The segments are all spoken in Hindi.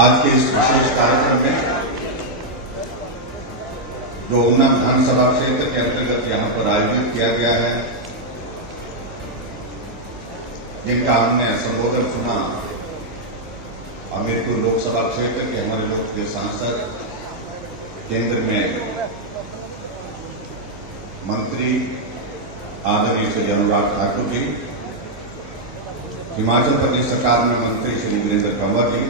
आज के इस विशेष कार्यक्रम में जो ऊना विधानसभा क्षेत्र के अंतर्गत यहां पर आयोजित किया गया है, जिनका हमने संबोधन सुना, हमीरपुर लोकसभा क्षेत्र के हमारे लोकप्रिय सांसद, केंद्र में मंत्री आदरणीय श्री अनुराग ठाकुर जी, हिमाचल प्रदेश सरकार में मंत्री श्री वीरेंद्र कंवर जी,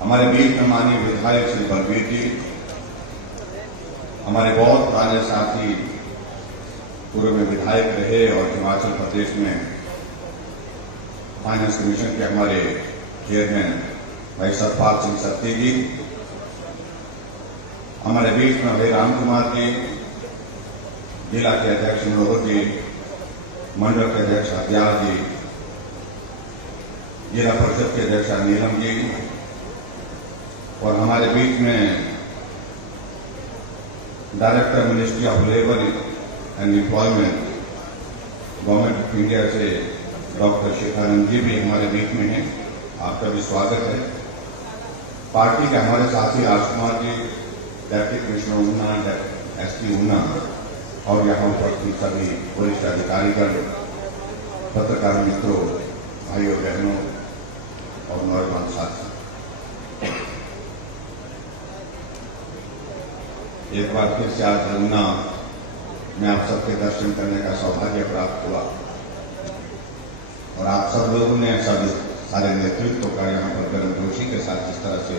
हमारे बीच में माननीय विधायक श्री बलवीर जी, हमारे बहुत पुराने साथी पूर्व में विधायक रहे और हिमाचल प्रदेश में फाइनेंस कमीशन के हमारे चेयरमैन भाई सतपाल सिंह सत्ती जी, हमारे बीच में भाई राम कुमार जी, जिला के अध्यक्ष मनोहर जी, मंडल के अध्यक्ष हथियार जी, जिला परिषद के अध्यक्ष नीलम जी, और हमारे बीच में director ministry of labour and employment government of India से डॉक्टर शेखानंद जी भी हमारे बीच में हैं। आपका भी स्वागत है। पार्टी के हमारे साथी Rajkumar ji, deputy commissioner Una, SP Una और यहाँ उपस्थित सभी वरिष्ठ अधिकारीगण, पत्रकार मित्रों, भाइयों बहनों और नौजवान साथी, एक बार फिर से आज ऊना में आप सबके दर्शन करने का सौभाग्य प्राप्त हुआ और आप सब लोगों ने सारे नेतृत्व का यहाँ पर गर्मजोशी के साथ जिस तरह से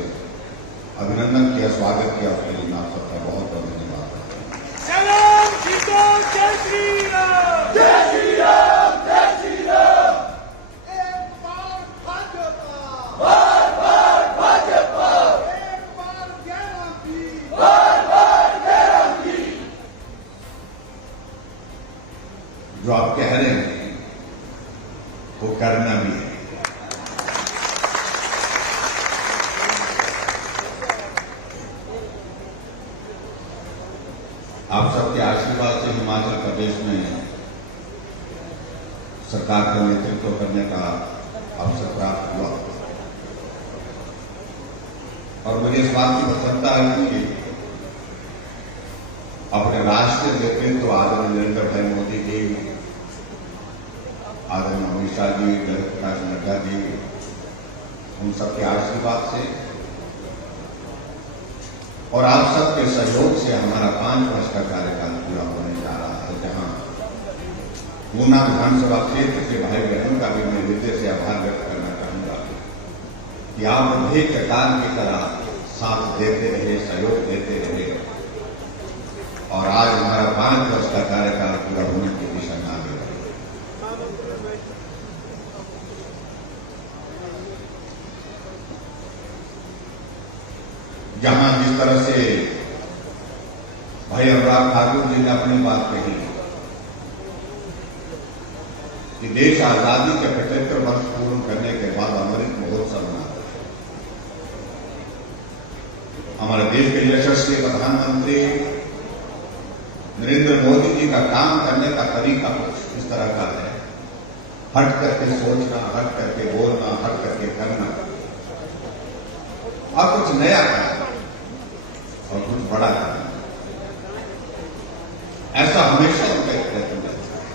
अभिनंदन किया, स्वागत किया, उसके लिए आप सबका बहुत बहुत धन्यवाद। जय श्री राम, जय श्री राम, जय श्री राम। एक बार भाजपा, बार बार भाजपा, एक बार गारंटी, बार बार गारंटी। जो आप कह रहे हैं वो करना भी है। आप सबके आशीर्वाद से हिमाचल प्रदेश में सरकार का नेतृत्व करने का अवसर प्राप्त हुआ और मुझे इस बात की प्रसन्नता है कि अपने राष्ट्रीय नेतृत्व आदरणीय नरेंद्र भाई मोदी जी, आदरणीय अमित शाह जी, जगत प्रकाश नड्डा जी, उन सबके आशीर्वाद से और आप सबके सहयोग से हमारा 5 वर्ष का कार्यकाल पूरा होने जा रहा है, जहां ऊना विधानसभा क्षेत्र के भाई बहनों का भी मैं हृदय से आभार व्यक्त करना चाहूंगा कि आप भी चट्टान की तरह साथ देते रहे, सहयोग देते रहे और आज हमारा 5 वर्ष का कार्यकाल पूरा होने की दिशा में आगे बढ़े। जहां जिस तरह से भाई अनुराग ठाकुर जी ने अपनी बात कही कि देश आजादी के 75 वर्ष पूर्ण करने के बाद अमृत महोत्सव मनाता है। हमारे देश के यशस्वी प्रधानमंत्री नरेंद्र मोदी जी का काम करने का तरीका कुछ इस तरह का है, हट करके सोचना, हट करके बोलना, हट करके करना और कुछ नया करना और कुछ बड़ा करना, ऐसा हमेशा उनका एक प्रयत्न रहता है।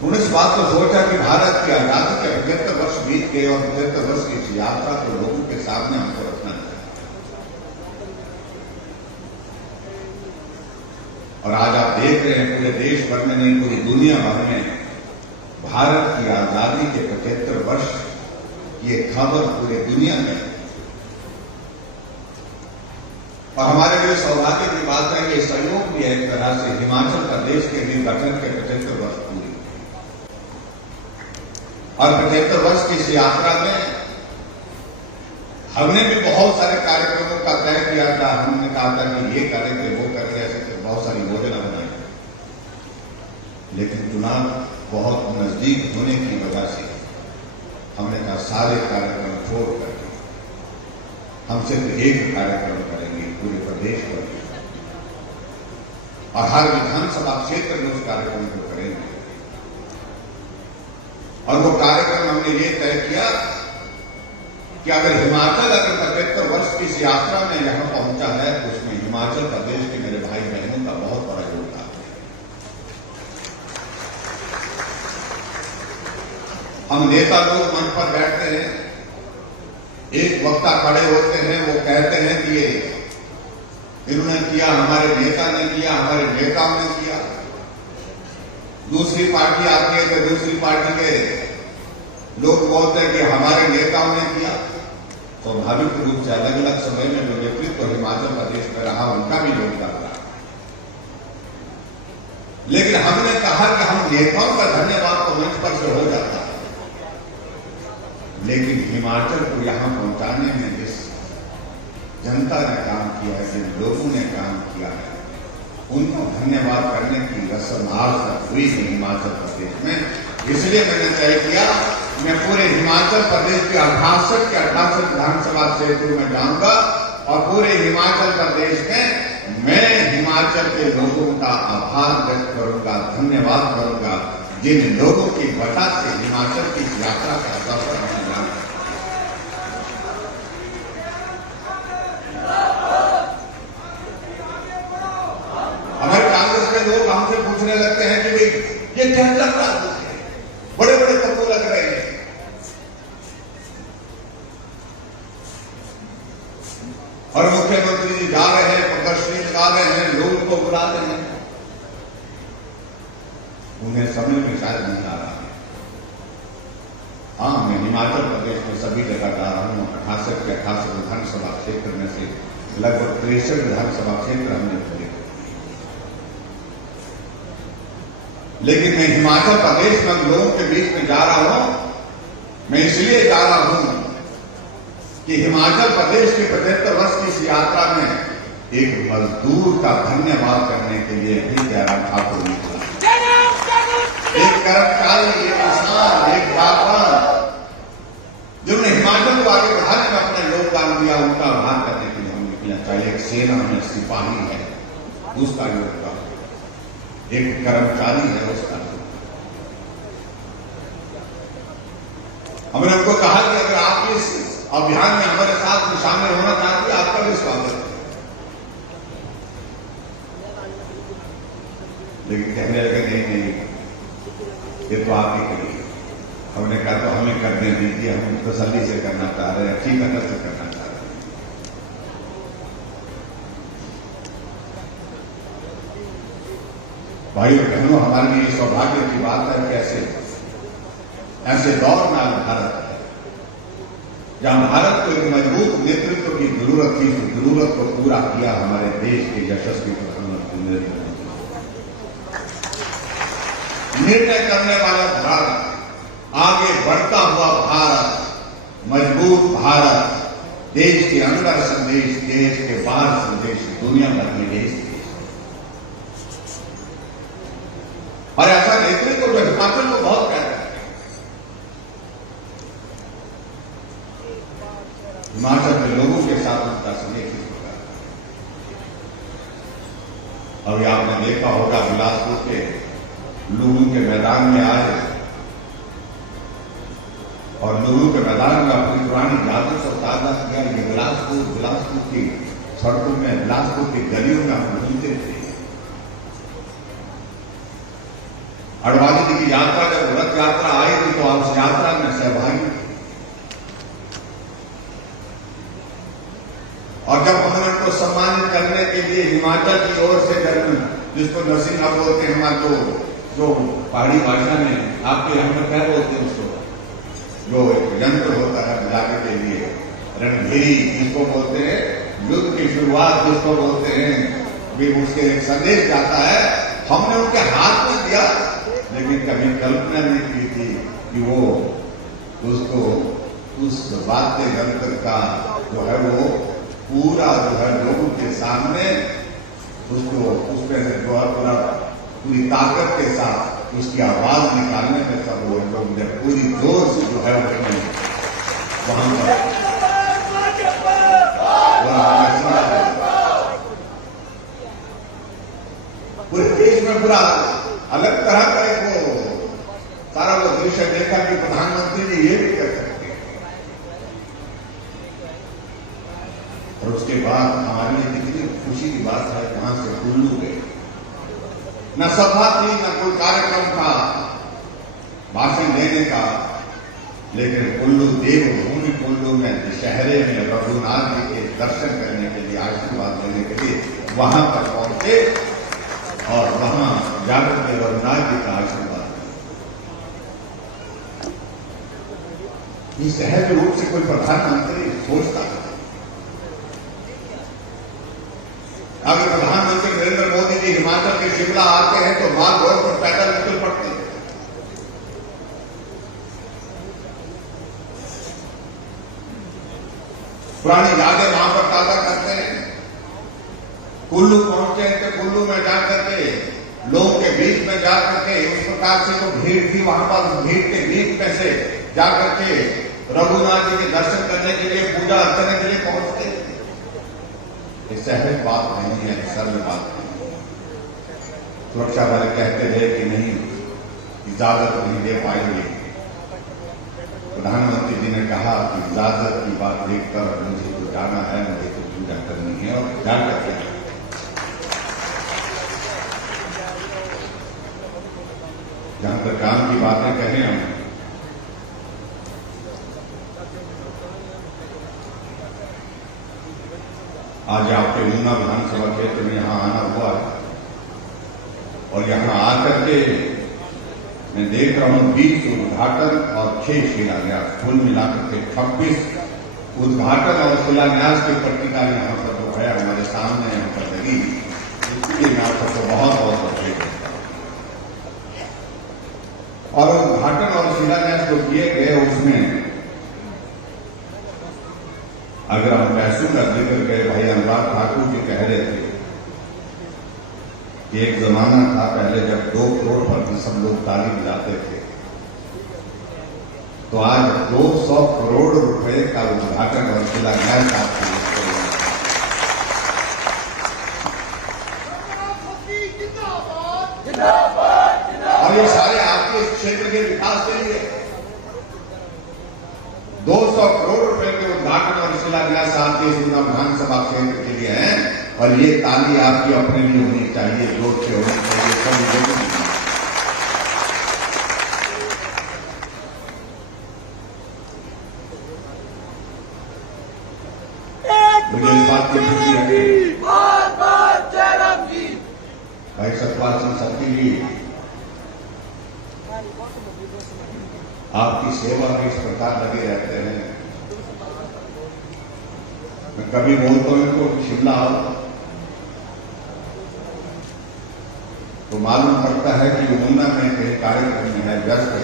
उन्होंने इस बात को सोचा कि भारत की आजादी के 75 वर्ष बीत गए और 75 वर्ष की इस यात्रा को लोगों के सामने हमको रखना है। और आज आप देख रहे हैं पूरे देश भर में नहीं, पूरी दुनिया भर में भारत की आजादी के 75 वर्ष ये खबर पूरी दुनिया में, और हमारे लिए सौभाग्य की बात है कि सहयोग भी है एक तरह से हिमाचल प्रदेश के निर्वाचन के 75 वर्ष पूरे और 75 वर्ष की इस यात्रा में हमने भी बहुत सारे कार्यक्रमों का तय किया था। हमने कहा था कि ये करेंगे, वो करेंगे, ऐसे बहुत सारी योजना बनाई, लेकिन चुनाव बहुत नजदीक होने की वजह से हमने कहा सारे कार्यक्रम छोड़ करके हम सिर्फ एक कार्यक्रम करेंगे पूरे प्रदेश पर और हर विधानसभा क्षेत्र में उस कार्यक्रम को करेंगे। और वो कार्यक्रम हमने ये तय किया कि अगर हिमाचल 75 वर्ष की इस यात्रा में यहां पहुंचा है तो उसमें हिमाचल प्रदेश के मेरे भाई बहनों का बहुत बड़ा योगदान है। हम नेता लोग मंच पर बैठते हैं, एक वक्ता खड़े होते हैं, वो कहते हैं कि ये इन्होंने किया, हमारे नेता ने किया, हमारे नेताओं ने किया। दूसरी पार्टी आती है तो दूसरी पार्टी के लोग बोलते हैं कि हमारे नेताओं ने किया। स्वाभाविक रूप से अलग अलग समय में जो नेतृत्व हिमाचल प्रदेश में रहा उनका भी योगदान रहा, लेकिन हमने कहा कि हम नेताओं का धन्यवाद तो मंच पर से हो जाता है, लेकिन हिमाचल को यहां पहुंचाने में जिस जनता ने काम किया है, जिन लोगों ने काम किया है, उनको धन्यवाद करने की रस्म आज तक हुई है हिमाचल प्रदेश में। इसलिए मैंने तय किया मैं पूरे हिमाचल प्रदेश के 68 विधानसभा क्षेत्रों में जाऊंगा और पूरे हिमाचल प्रदेश में मैं हिमाचल के लोगों का आभार व्यक्त करूंगा, धन्यवाद करूंगा, जिन लोगों की वजह से हिमाचल की यात्रा का सफर होने लगा। हमारे कांग्रेस के लोग हमसे पूछने लगते हैं कि भाई ये क्या चल रहा है, बड़े बड़े तत्व लग रहे हैं। और मुख्यमंत्री जी जा रहे हैं, प्रदर्शनी लगा रहे हैं, लोगों को बुला रहे हैं, उन्हें समझ में शायद नहीं आ रहा है। हाँ, मैं हिमाचल प्रदेश में सभी जगह जा रहा हूं। 68 के 68 विधानसभा क्षेत्र में से लगभग 63 विधानसभा क्षेत्र हमने पूरे, लेकिन मैं हिमाचल प्रदेश में लोगों के बीच में जा रहा हूं। मैं इसलिए जा रहा हूं कि हिमाचल प्रदेश के 75 वर्ष की इस यात्रा में एक मजदूर का धन्यवाद करने के लिए भी जयराम ठाकुर निकला, एक कर्मचारी, एक किसान, एक बागवान, जिन्होंने हिमाचल को आगे बढ़ाने में अपना योगदान दिया, उनका आभार करने के लिए हम निकले। चाहे एक सेना में सिपाही है उसका योगदान, एक कर्मचारी है उसका। हमने उनको कहा कि अगर आप इस अभियान में हमारे साथ में शामिल होना चाहते हैं, आपका भी स्वागत है, लेकिन कहने लगे नहीं, ये तो आप ही करिए। हमने कहा तो हमें करने दीजिए, हम तसल्ली से करना चाह रहे हैं, अच्छी कदर से करना चाह रहे हैं। भाई और बहनों, हमारे लिए सौभाग्य की बात है कि ऐसे दौर में आज भारत है जहां भारत को एक मजबूत नेतृत्व की जरूरत थी। उस जरूरत को पूरा किया हमारे देश के यशस्वी प्रधानमंत्री नरेंद्र मोदी। निर्णय करने वाला भारत, आगे बढ़ता हुआ भारत, मजबूत भारत, देश के अंदर संदेश, देश के बाहर संदेश, दुनिया भर में देश। और ऐसा नेतृत्व जो हिमाचल को बहुत कहता है। हिमाचल के लोगों के साथ उनका संदेश इस प्रकार। अभी आपने देखा होगा बिलासपुर के लोगों के मैदान में आए और लोगों के मैदान में अपनी पुरानी यादों से ताजा किया। ये बिलासपुर की सड़कों में, बिलासपुर की गलियों में हम घूमते थे। अडवाणी जी की यात्रा, जब रथ यात्रा आई थी तो आप उस यात्रा में सहभागी थे। और जब हमने उनको सम्मानित करने के लिए हिमाचल की ओर से, जिसको नरसिंहा बोलते हैं, हमारे जो पहाड़ी भाषा में आपके यहाँ पर क्या बोलते हैं उसको, जो एक यंत्र होता है बजाने के लिए, रणभेरी जिसको बोलते हैं, युद्ध की शुरुआत जिसको बोलते हैं, भी उसके एक संदेश जाता है। हमने उनके हाथ में दिया, लेकिन कभी कल्पना नहीं की थी कि वो उसको, उस वाद्य यंत्र का जो है वो पूरा जो है लोगों के सामने उसको, उसमें से जो है पूरी ताकत के साथ उसकी आवाज निकालने में सब वो लोग ने पूरी जोर से जो है उसमें वहां पर पूरे देश में पूरा अलग तरह का एक वो सारा वो दृश्य देखा कि प्रधानमंत्री जी ये भी कर सकते हैं। और उसके बाद हमारे लिए कितनी खुशी की बात है, वहां से कुल्लू गए, न सभा थी न कोई कार्यक्रम था भाषण देने का, लेकिन कुल्लू देवभूमि कुल्लू में दशहरे में रघुनाथ जी के दर्शन करने के लिए, आशीर्वाद देने के लिए वहां पर पहुंचे और वहां जाकर के रघुनाथ जी का आशीर्वाद। ये सहज रूप से कोई प्रधानमंत्री सोचता है? अगर प्रधानमंत्री नरेंद्र मोदी जी हिमाचल के शिमला आते हैं तो माल रोड पर पैदल निकल पड़ते हैं। पुरानी यादें वहां पर ताजा करते हैं। कुल्लू पहुंचे हैं तो कुल्लू में जाकर के लोगों के बीच में जाकर के उस प्रकार से जो भीड़ थी वहां पर भीड़ के बीच में से जाकर के रघुनाथ जी के दर्शन करने के लिए, पूजा अर्चना के लिए पहुंचते। ये सहज बात नहीं है, सरल बात नहीं। सुरक्षा बल कहते रहे कि नहीं, इजाजत नहीं दे पाएंगे। प्रधानमंत्री जी ने कहा कि इजाजत की बात देखकर मुझे तो जाना है, मुझे तो पूजा करनी है और जाकर के जहां तक काम की बातें कहें हम, आज आपके ऊना विधानसभा क्षेत्र में यहां आना हुआ है और यहां आकर के मैं देख रहा हूं 20 उद्घाटन और 6 शिलान्यास, कुल मिलाकर के 26 उद्घाटन और शिलान्यास की पट्टिका यहां पर जो है हमारे सामने यहां पर लगी, इसके लिए आप सबको बहुत बहुत बधाई देता हूं। और उद्घाटन और शिलान्यास जो किए गए उसमें अगर हम पैसों का जिक्र करें, भाई अनुराग ठाकुर जी कह रहे थे कि एक जमाना था पहले जब 2 करोड़ पर भी सब लोग ताली बजाते थे, तो आज 200 करोड़ रुपए का उद्घाटन और शिलान्यास आपके और ये सारे आपके इस क्षेत्र के विकास के लिए 200 करोड़ रुपए के उद्घाटन और शिलान्यास आपके ऊना विधानसभा क्षेत्र के लिए है। और ये ताली आपकी अपने लिए होनी चाहिए, जोर से होनी चाहिए, सभी लोगों की। मुझे इस बात की खुशी है भाई सतपाल सिंह सत्ती जी, आपकी सेवा में इस प्रकार लगे रहते हैं। मैं कभी बोलता हूं इनको शिमला आओ तो मालूम पड़ता है कि ऊना में कहीं कार्यक्रम में है, व्यस्त है।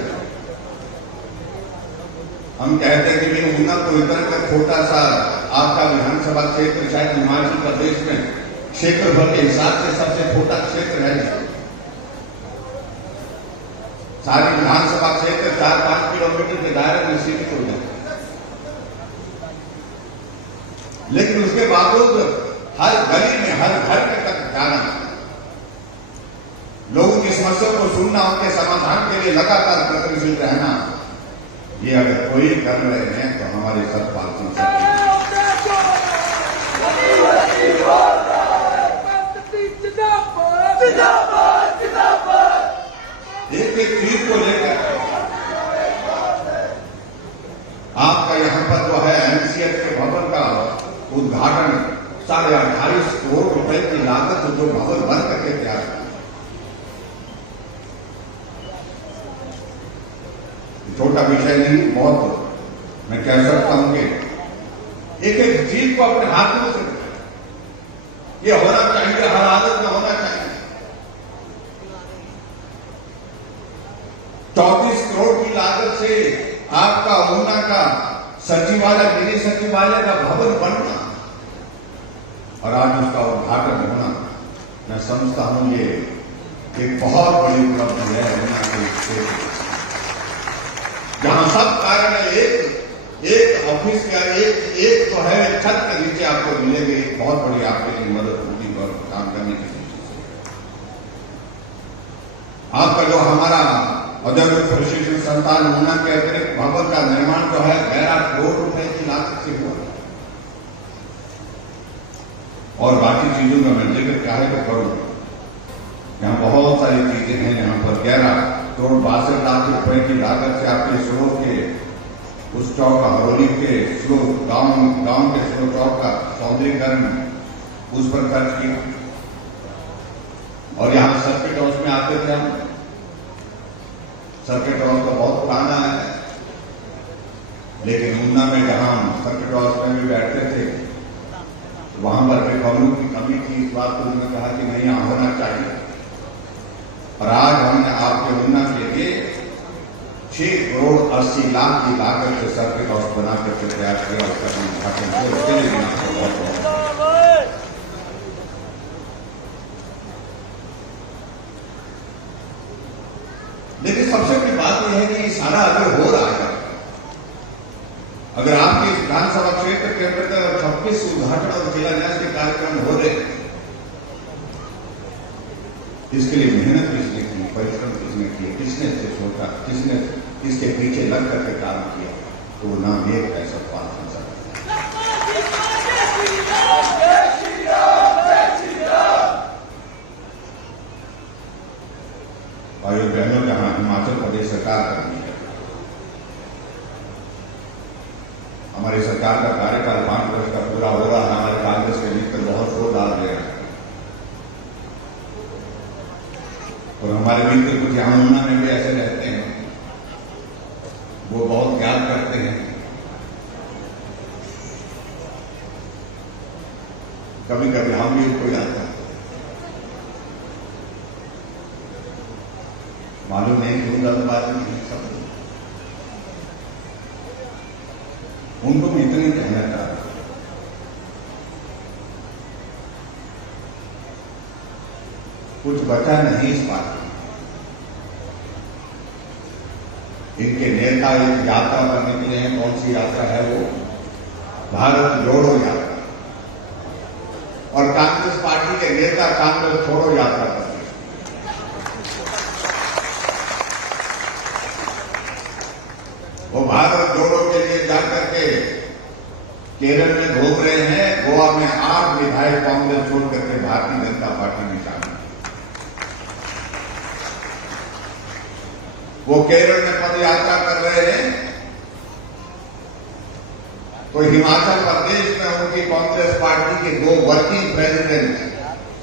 हम कहते हैं कि भाई ऊना तो इतना का छोटा सा आपका विधानसभा क्षेत्र शायद हिमाचल प्रदेश में क्षेत्रफल के हिसाब से सबसे छोटा क्षेत्र है। सारी विधानसभा क्षेत्र 4-5 किलोमीटर के दायरे में सीमित हो जाए, लेकिन उसके बावजूद हर गली में, हर घर में तक जाना, लोगों की समस्याओं को सुनना, उनके समाधान के लिए लगातार प्रगतिशील रहना, ये अगर कोई कर रहे हैं तो हमारे सतपाल सिंह सत्ती। एक एक चीज को लेकर आपका यहां पर जो है एमसीएच के भवन का उद्घाटन 28.5 करोड़ रुपए की लागत जो भवन बन करके तैयार किया, छोटा विषय नहीं, बहुत मैं कह सकता हूं कि एक एक चीज को अपने हाथों से ये होना चाहिए, हर हालत में होना चाहिए। 34 करोड़ की लागत से आपका ऊना का सचिवालय, मिनी सचिवालय का भवन बनना और आज उसका उद्घाटन होना, मैं समझता हूं ये एक बहुत बड़ी उपलब्धि है ऊना के क्षेत्र, जहां सब कार्य एक ऑफिस का एक जो है छत के नीचे आपको मिलेगी। एक बहुत बड़ी आपके लिए मदद होगी और काम करने की आपका जो हमारा औद्योगिक प्रशिक्षण अस्पताल ऊना के अतिरिक्त भवन का निर्माण जो है 11 करोड़ रुपए की लागत से हुआ और बाकी चीजों का मैं जिक्र चाहे तो करूं। यहाँ बहुत सारी चीजें हैं। यहाँ पर 11 करोड़ 62 लाख रुपए की लागत से आपके स्लो के उस चौक का हरोली के स्लो गांव के स्लो चौक का सौंदर्यीकरण उस पर खर्च किया। और यहाँ सर्किट हाउस में आते थे हम। सर्किट हाउस तो बहुत पुराना है, लेकिन ऊना में जहां हम सर्किट हाउस में भी बैठते थे वहां पर भी कमरों की कमी थी। इस बात को उन्होंने कहा कि नहीं यहाँ होना चाहिए। और आज हमने आपके ऊना के लिए 6 करोड़ 80 लाख की लागत से सर्किट हाउस बना करके तैयार किया। उसका उद्घाटन किया। उसके लिए भी आपको बहुत लेकिन सबसे बड़ी बात यह है कि ये सारा अगर हो रहा है, अगर आपके विधानसभा क्षेत्र के अंदर 26 उद्घाटन और शिलान्यास के कार्यक्रम हो रहे, इसके लिए मेहनत किसने की, परिश्रम किसने किया, किसने इसे सोचा, किसने इसके पीछे लग करके काम किया, तो नाम एक है सतपाल सिंह। भाइयों बहनों, जहां हिमाचल प्रदेश सरकार कर रही है, हमारी सरकार का कार्यकाल 5 वर्ष का पूरा हो रहा है। हमारे कांग्रेस के मित्र बहुत जोर डाल रहे हैं और हमारे मित्र कुछ यहाँ ऊना में भी ऐसे रहते हैं, वो बहुत याद करते हैं। कभी कभी हम भी उनको याद करते हैं। मालूम नहीं क्यों जल्दबाजी नहीं सब उनको भी इतनी कहना चाहता हूं, कुछ बचा नहीं इस बात में। इनके नेता एक यात्रा पर निकले हैं। कौन सी यात्रा है वो? भारत जोड़ो यात्रा। और कांग्रेस पार्टी के नेता कांग्रेस छोड़ो यात्रा पर वो भारत जोड़ो के लिए जाकर के केरल में घूम रहे हैं। गोवा में 8 विधायक कांग्रेस छोड़ करके भारतीय जनता पार्टी में शामिल। वो केरल में पद यात्रा कर रहे हैं, तो हिमाचल प्रदेश में उनकी कांग्रेस पार्टी के 2 वर्किंग प्रेसिडेंट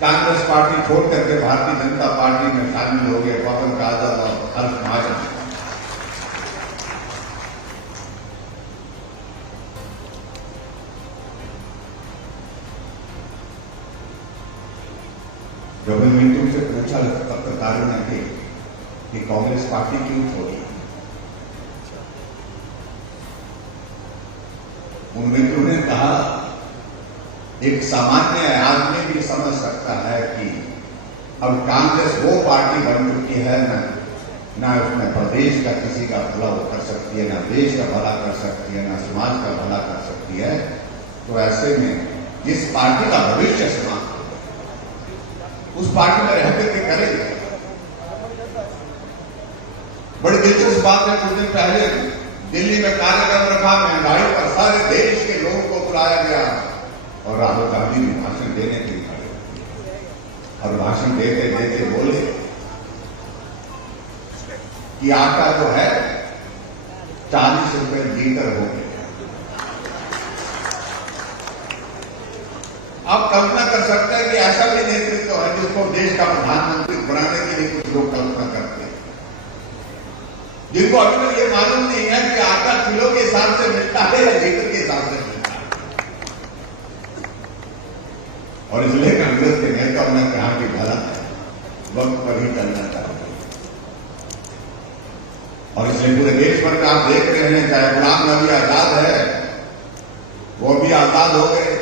कांग्रेस पार्टी छोड़ करके भारतीय जनता पार्टी में शामिल हो गए, पवन काजल और हर्ष महाजन। जब मैंने तुमसे पूछा पत्रकारों ने कि कांग्रेस पार्टी क्यों छोड़ी, उन मित्रों ने कहा एक सामान्य आदमी भी समझ सकता है कि अब कांग्रेस वो पार्टी बन चुकी है ना उसमें प्रदेश का किसी का भला कर सकती है, ना देश का भला कर सकती है, ना समाज का भला कर सकती है। तो ऐसे में जिस पार्टी का भविष्य समाज उस पार्टी में रह करके करेंगे। बड़ी दिलचस्प बात है, कुछ दिन पहले दिल्ली में कार्यक्रम रखा, महंगाई पर सारे देश के लोगों को बुलाया गया और राहुल गांधी भी भाषण देने के लिए खड़े और भाषण देते देते बोले कि आटा जो है 40 रुपए लीटर हो गया। आप कल्पना कर सकते हैं कि ऐसा भी नेतृत्व है जिसको देश का प्रधानमंत्री बनाने के लिए कुछ लोग कल्पना करते हैं, जिनको अभी तक ये मालूम नहीं है कि आटा किलो के हिसाब से मिलता है या लीटर के हिसाब से मिलता है। और इसलिए कांग्रेस के नेताओं ने कहा कि भला वक्त पर ही चलना चाहिए। और इसलिए पूरे देश भर में आप देख रहे हैं, चाहे गुलाम नबी आजाद है वो भी आजाद हो गए।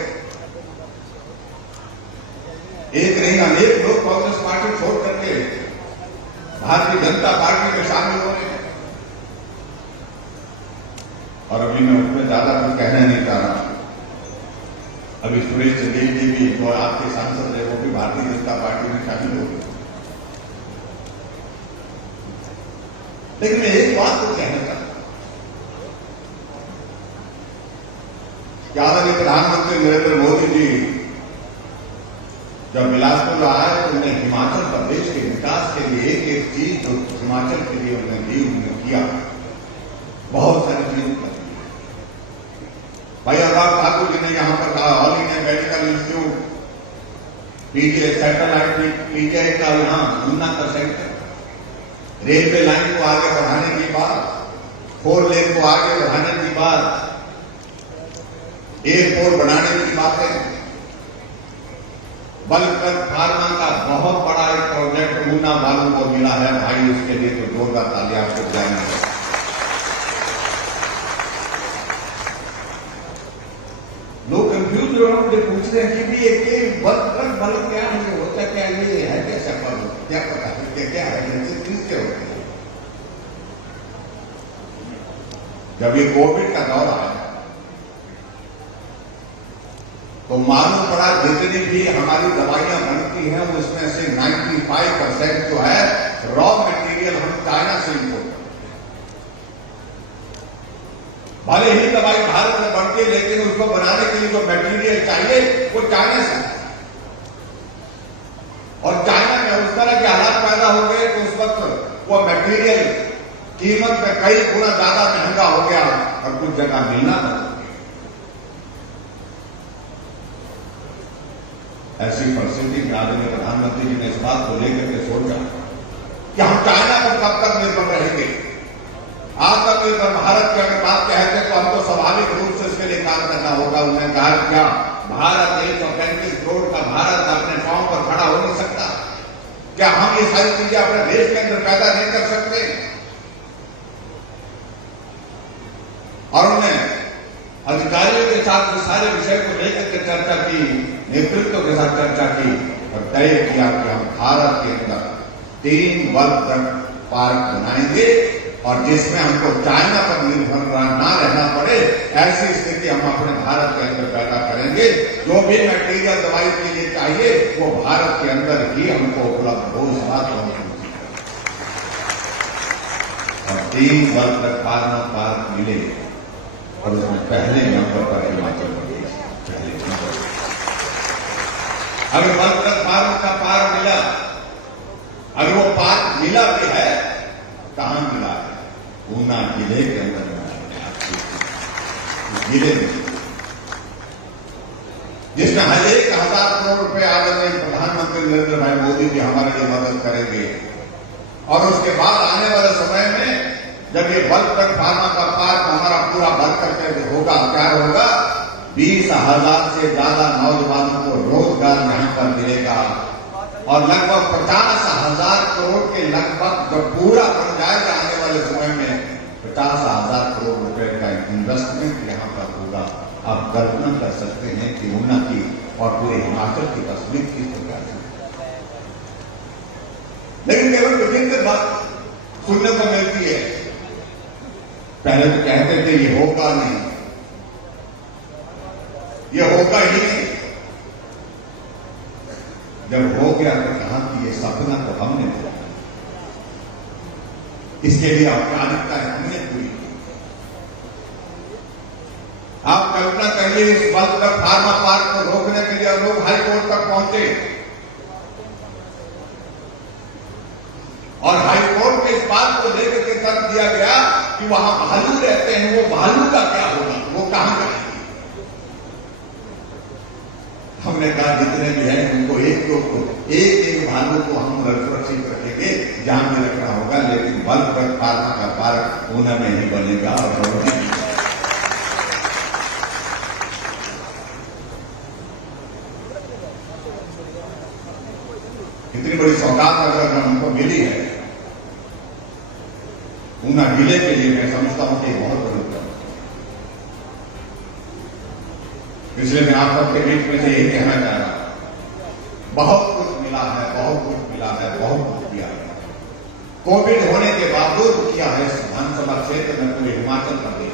एक नहीं अनेक लोग कांग्रेस पार्टी छोड़ करके भारतीय जनता पार्टी में शामिल हो रहे हैं। और अभी मैं उसमें ज्यादा कुछ कहना नहीं चाह रहा। अभी सुरेश चंदेल जी भी जो आपके सांसद है वो भी भारतीय जनता पार्टी में शामिल हो गए। लेकिन मैं एक बात तो कहना कि आदरणीय प्रधानमंत्री नरेंद्र मोदी जी जब बिलासपुर आए तो उन्होंने हिमाचल प्रदेश के विकास के लिए एक एक चीज जो हिमाचल के लिए उन्होंने दी, उन्होंने किया, बहुत सारी चीजें कर दी। भाई अनुराग ठाकुर जी ने यहां पर कहा all India medical institute PGI satellite PGI का यहां उन्नत सेंटर, रेलवे लाइन को आगे बढ़ाने की बात, 4 लेन को आगे बढ़ाने की बात, एयरपोर्ट बनाने की बातें, बल्क फार्मा का बहुत बड़ा एक प्रोजेक्ट ऊना वालों को मिला है। भाई उसके लिए तो जोरदार तालियां आपको बजाएंगे। लोग कंफ्यूज हो रहे पूछ रहे हैं कि ये बल्क क्या है, होता क्या, ये है कैसा बल्क, क्या पता है क्या है, किसके होते हैं। जब ये कोविड का दौर आया तो मालूम पड़ा जितनी भी हमारी दवाइयां बनती हैं उसमें से 95% जो है रॉ मटेरियल हम चाइना से इंपोर्ट करते हैं। भले ही दवाई भारत में बनती है लेकिन उसको बनाने के लिए जो मटेरियल चाहिए वो चाइना से, और चाइना में उस तरह के हालात पैदा हो गए कि उस वक्त वो मटेरियल कीमत में कई गुना ज्यादा महंगा हो गया और कुछ जगह मिलना था। ऐसी परिस्थिति में आदरणीय प्रधानमंत्री जी ने इस बात को लेकर के सोचा कि हम चाइना पर कब तक निर्भर रहेंगे। आत्मनिर्भर भारत की अगर बात कहते हैं तो हमको स्वाभाविक रूप से इसके लिए काम करना होगा। उन्होंने कहा क्या भारत 135 करोड़ का भारत अपने पांव पर खड़ा हो नहीं सकता? क्या हम ये सारी चीजें अपने देश के अंदर पैदा नहीं कर सकते? और उन्होंने अधिकारियों के साथ सारे विषय को लेकर के चर्चा की, नेतृत्व के साथ चर्चा की और तय किया कि हम भारत के अंदर 3 वर्ल्ड पार्क बनाएंगे और जिसमें हमको चाइना पर निर्भर ना रहना पड़े, ऐसी स्थिति हम अपने भारत के अंदर पैदा करेंगे। जो भी मटेरियल दवाई के लिए चाहिए वो भारत के अंदर ही हमको उपलब्ध हो, इस बात को हम और 3 वर्ल्ड पार्क मिले और उसमें पहले नंबर पर हिमाचल प्रदेश पहले नंबर। अगर वर्ल्ड फार्म का पार्क मिला, अगर वो पार्क मिला भी है, कहां मिला है? ऊना जिले के अंदर मिला है, जिले में, जिसमें 1,000 करोड़ रुपए आदरणीय प्रधानमंत्री नरेंद्र भाई मोदी जी हमारे लिए मदद करेंगे। और उसके बाद आने वाले समय में जब ये बल्क फार्मा का पार्क हमारा पूरा बन करके होगा, क्या होगा? 20,000 से ज्यादा नौजवानों को रोजगार यहां पर मिलेगा और लगभग 50,000 करोड़ के लगभग जब पूरा बन जाएगा आने वाले समय में 50,000 करोड़ रुपए का इन्वेस्टमेंट यहां पर होगा। आप कल्पना कर सकते हैं कि ऊना की और पूरे हिमाचल की तस्वीर किस प्रकार से। लेकिन केवल विभिन्न बात सुनने को मिलती है। पहले तो कहते थे ये होगा नहीं, ये होगा ही नहीं। जब हो गया तो कहा कि ये सपना तो हमने देखा, इसके लिए औपचारिकताएं हमने पूरी की। आप कल्पना करिए इस बल्क फार्मा पार्क को रोकने के लिए लोग हाई कोर्ट तक पहुंचे और हाई कोर्ट में इस बात को लेकर के तर्क दिया गया कि वहां भालू रहते हैं, वो भालू का क्या होगा, वो कहां जाएंगे? हमने कहा जितने भी हैं उनको एक भालू को हम सुरक्षित रखेंगे, जहां में रखना होगा, लेकिन बल्क फार्मा का पार्क ऊना में ही बनेगा। और इतनी बड़ी सौगात अगर हमको मिली है ऊना जिले के लिए, मैं समझता हूं कि बहुत बड़ी उपलब्धि। इसलिए मैं आप सबके बीच में से यही कहना चाह रहा हूं, बहुत कुछ मिला है, बहुत कुछ मिला है, बहुत कुछ किया है। कोविड होने के बावजूद किया है इस विधानसभा क्षेत्र में पूरे हिमाचल प्रदेश।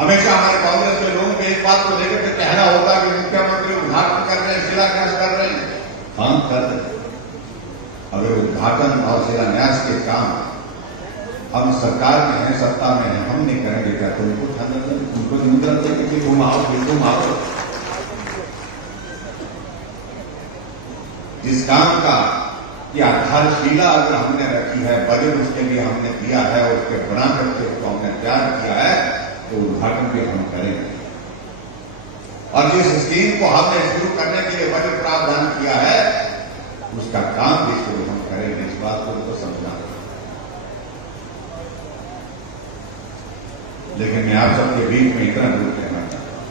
हमेशा हमारे कांग्रेस के लोगों को इस बात को लेकर के कहना होता कि मुख्यमंत्री उद्घाटन कर रहे हैं, शिलान्यास कर रहे हैं। हम कर रहे हैं। अगर उद्घाटन और शिलान्यास के काम हम सरकार में हैं, सत्ता में हैं, हम नहीं करेंगे क्या? तो उनको निमंत्रण देंगे कि तुम आओ, तुम आओ। जिस काम का की आधारशिला अगर हमने रखी है, बजट उसके लिए हमने दिया है और उसके बना करके उसको हमने तैयार किया है, तो उद्घाटन भी हम करेंगे। और जिस स्कीम को हमने शुरू करने के लिए बजट प्रावधान किया है, उसका काम भी शुरू हम करेंगे। इस बात को तो समझना। लेकिन मैं आप सबके बीच में इतना जरूर कहना चाहता हूं,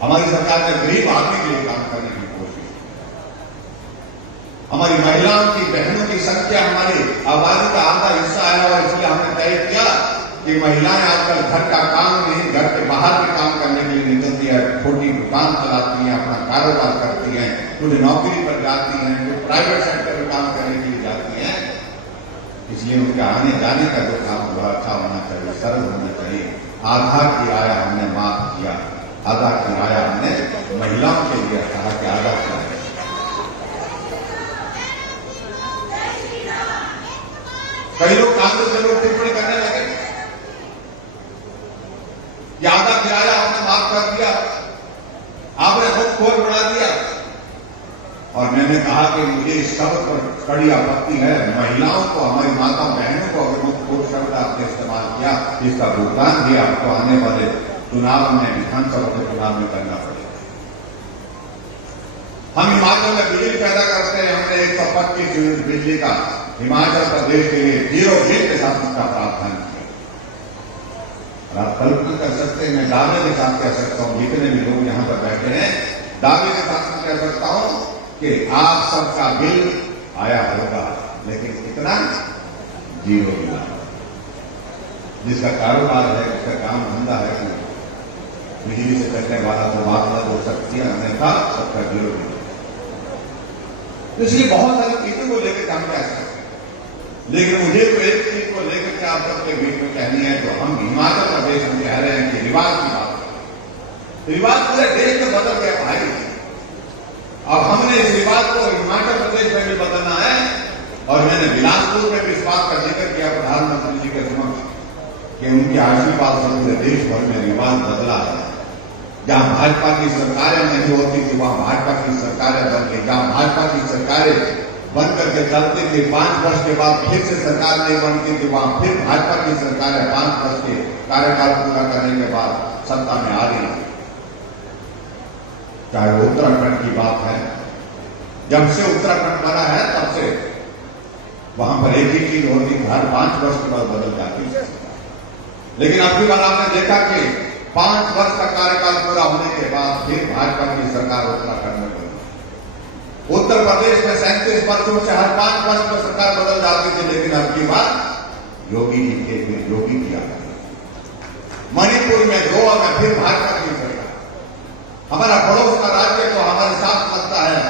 हमारी सरकार ने गरीब आदमी के लिए काम करने की कोशिश की। हमारी महिलाओं की, बहनों की संख्या हमारी आबादी का आधा हिस्सा है और इसलिए हमने तय किया कि महिलाएं आजकल घर का काम नहीं, घर के बाहर के काम करने के लिए निकलती है, छोटी दुकान चलाती हैं, अपना कारोबार करती हैं, कुछ नौकरी पर जाती हैं, कुछ प्राइवेट सेक्टर में काम करने के लिए जाती हैं। इसलिए उनके आने जाने का जो काम बड़ा अच्छा होना चाहिए, सरल होना चाहिए। आधा किराया हमने माफ किया, आधा किराया हमने महिलाओं के लिए कहा कि आधा किराया। कई लोग कांग्रेस के लोग टिप्पणी करने लगे कि आधा किराया आपने माफ कर दिया, आपने खुद खोल बढ़ा दिया। और मैंने कहा कि मुझे इस शब्द पर कड़ी आपत्ति है। महिलाओं को, हमारी माताओं बहनों को अगर वो शब्द आपने इस्तेमाल किया, इसका भुगतान भी आपको आने वाले चुनाव में, विधानसभा के चुनाव में करना पड़ेगा। हम हिमाचल में बिजली पैदा करते हैं, हमने 125 यूनिट बिजली का हिमाचल प्रदेश के लिए 0 बिल के साथ उसका प्रावधान किया। और आप कल्पना कर सकते हैं, मैं दावे के साथ कह सकता हूं, जितने भी लोग यहां पर बैठे हैं, दावे के साथ कह सकता हूं कि आप सबका बिल आया होगा, लेकिन कितना? 0 बिल। जिसका कारोबार है, जिसका काम धंधा है, बिजली से करने वाला तो बात अलग हो सकती है, अन्यथा सबका 0 बिल। इसलिए बहुत सारी चीजों को लेकर हम कह सकते हैं, लेकिन मुझे तो एक चीज को लेकर के आप सबके बीच में कहनी है। तो हम हिमाचल प्रदेश में कह रहे हैं कि रिवाज की बात करें। रिवाज पूरे देश में बदल गया भाई। अब हमने इस रिवाज को हिमाचल प्रदेश में भी बदलना है। और मैंने बिलासपुर में भी इस बात का जिक्र किया प्रधानमंत्री जी के समक्ष कि उनके आशीर्वाद से पूरे देश भर में रिवाज बदला है। जहां भाजपा की सरकारें नहीं होती थी, वहां भाजपा की सरकारें बन गई। जहां भाजपा की सरकारें बन करके चलती थी, 5 वर्ष के बाद फिर से सरकार नहीं बनती थी, वहां फिर भाजपा की सरकारें 5 वर्ष के कार्यकाल पूरा करने के बाद सत्ता में आ रही थी। चाहे वो उत्तराखंड की बात है, जब से उत्तराखंड बना है तब से वहां पर एक ही चीज होती थी, हर 5 वर्ष के बाद बदल जाती है। लेकिन अब की बार आपने देखा कि 5 वर्ष का कार्यकाल पूरा होने के बाद फिर भाजपा की सरकार उत्तराखंड में बनी। उत्तर प्रदेश में 37 वर्षों से हर 5 वर्ष में सरकार बदल जाती थी, लेकिन अब की बार योगी जी के फिर योगी की आ गई। मणिपुर में, गोवा में फिर भाजपा की सरकार। हमारा पड़ोस का राज्य तो हमारे साथ लगता है।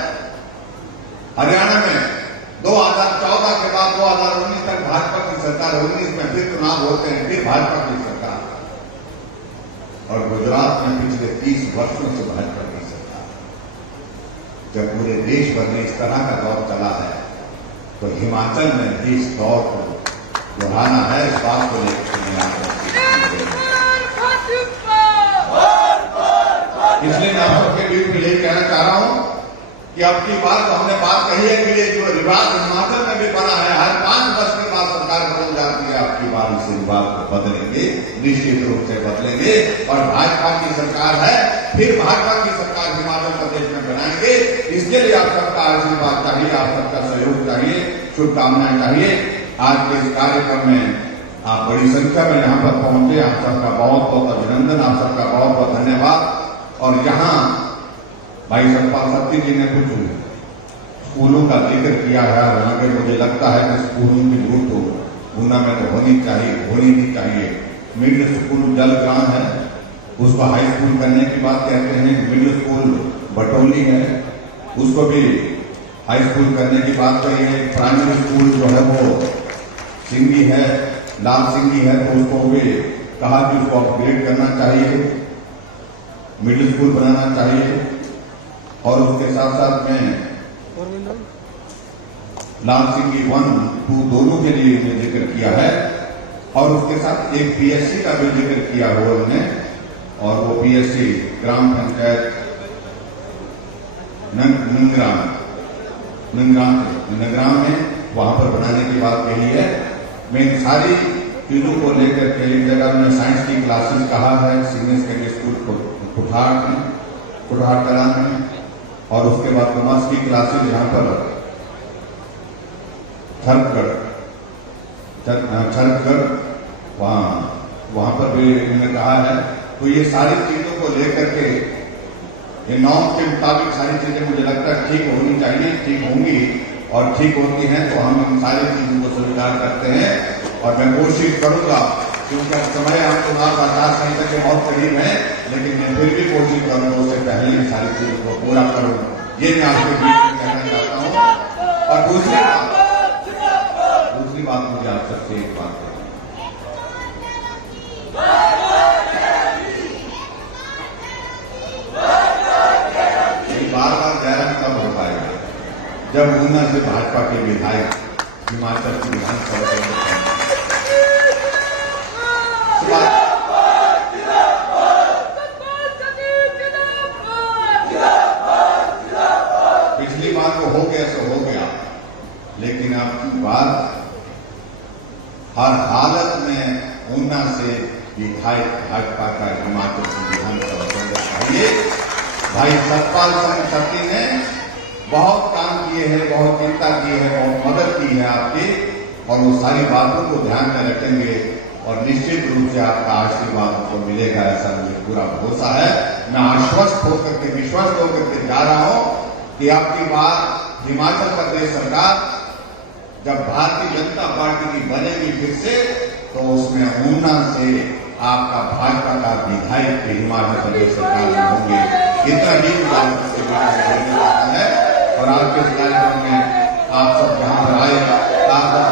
हरियाणा में 2014 के बाद 2019 तक भाजपा की सरकार, 19 में फिर चुनाव होते हैं, फिर भाजपा की सरकार। और गुजरात में पिछले 30 वर्षों से भाजपा की सरकार। जब पूरे देश भर में इस तरह का दौर चला है, तो हिमाचल में भी इस दौर को दोहराना है। इस बात को लेकर इसलिए मैं आप सबके बीच में यही कहना चाह रहा हूं कि अब की बात तो हमने बात कही है कि ये जो रिवाज हिमाचल में भी बना है, हर 5 वर्ष के बाद सरकार बदल जाती है। अब की बार इस रिवाज को बदलेंगे, निश्चित रूप से बदलेंगे। और भाजपा की सरकार है, फिर भाजपा की सरकार हिमाचल प्रदेश में बनाएंगे। इसके लिए आप सबका आशीर्वाद चाहिए, आप सबका सहयोग चाहिए, शुभकामनाएं चाहिए। आज के इस कार्यक्रम में आप बड़ी संख्या में यहां पर पहुंचे, आप सबका बहुत बहुत अभिनंदन, आप सबका बहुत बहुत धन्यवाद। और यहां भाई सतपाल सत्ती जी ने कुछ स्कूलों का जिक्र किया है, हालांकि मुझे लगता है कि स्कूलों की जरूरत हो ऊना में तो होनी चाहिए, होनी नहीं चाहिए। मिडिल स्कूल जलग्राम है, उसको हाई स्कूल करने की बात कहते हैं। मिडिल स्कूल बटोली है, उसको भी हाई स्कूल करने की बात कही है। प्राइमरी स्कूल जो है वो सिंगी है, लाल सिंगी है, तो उसको भी कहा कि उसको अपग्रेड करना चाहिए, मिडिल स्कूल बनाना चाहिए। और उसके साथ साथ में लाल सिंह की 1, 2 दोनों के लिए हमने जिक्र किया है और उसके साथ एक पीएससी का भी जिक्र किया हुआ हमने और वो पीएससी ग्राम पंचायत नंगराम में वहां पर बनाने की बात कही है। मैं इन सारी चीजों को लेकर के एक जगह में साइंस की क्लासेस कहा है सीनियर सेकेंडरी स्कूल कुठार कला में और उसके बाद कॉमर्स की क्लासेस यहाँ पर छरगढ़ वहां पर भी उन्होंने कहा है। तो ये सारी चीजों को लेकर के ये नॉर्म के मुताबिक सारी चीजें मुझे लगता है ठीक होनी चाहिए, ठीक होंगी और ठीक होती हैं तो हम इन सारी चीजों को स्वीकार करते हैं और मैं कोशिश करूंगा क्योंकि अब समय हम चुनाव आचार संहिता के बहुत करीब है लेकिन मैं फिर भी कोशिश करूंगा उससे पहले इन सारी चीजों को पूरा करूंगा। ये मैं आपके बीच में कहना चाहता हूँ। और दूसरी बात मुझे आप सबसे एक बात बार जयराम कब हो पाएगा जब ऊना से भाजपा के विधायक हिमाचल की विधानसभा पिछली बार तो हो गया सो हो गया लेकिन अब की बात हर हालत में ऊना से विधायक भाजपा का हिमाचल की विधानसभा चाहिए। भाई सतपाल सिंह सत्ती ने बहुत काम किए हैं, बहुत चिंता की है, बहुत मदद की है आपकी और वो सारी बातों को ध्यान में रखेंगे और निश्चित रूप से आपका आशीर्वाद उनको मिलेगा ऐसा मुझे पूरा भरोसा है। मैं आश्वस्त होकर के विश्वस्त होकर के जा रहा हूं कि आपकी बात हिमाचल प्रदेश सरकार जब भारतीय जनता पार्टी की बनेगी फिर से तो उसमें ऊना से आपका भाजपा का विधायक के हिमाचल प्रदेश सरकार में होंगे। इतना ही है और आज के कार्यक्रम में आप सब जहां पर आए आपका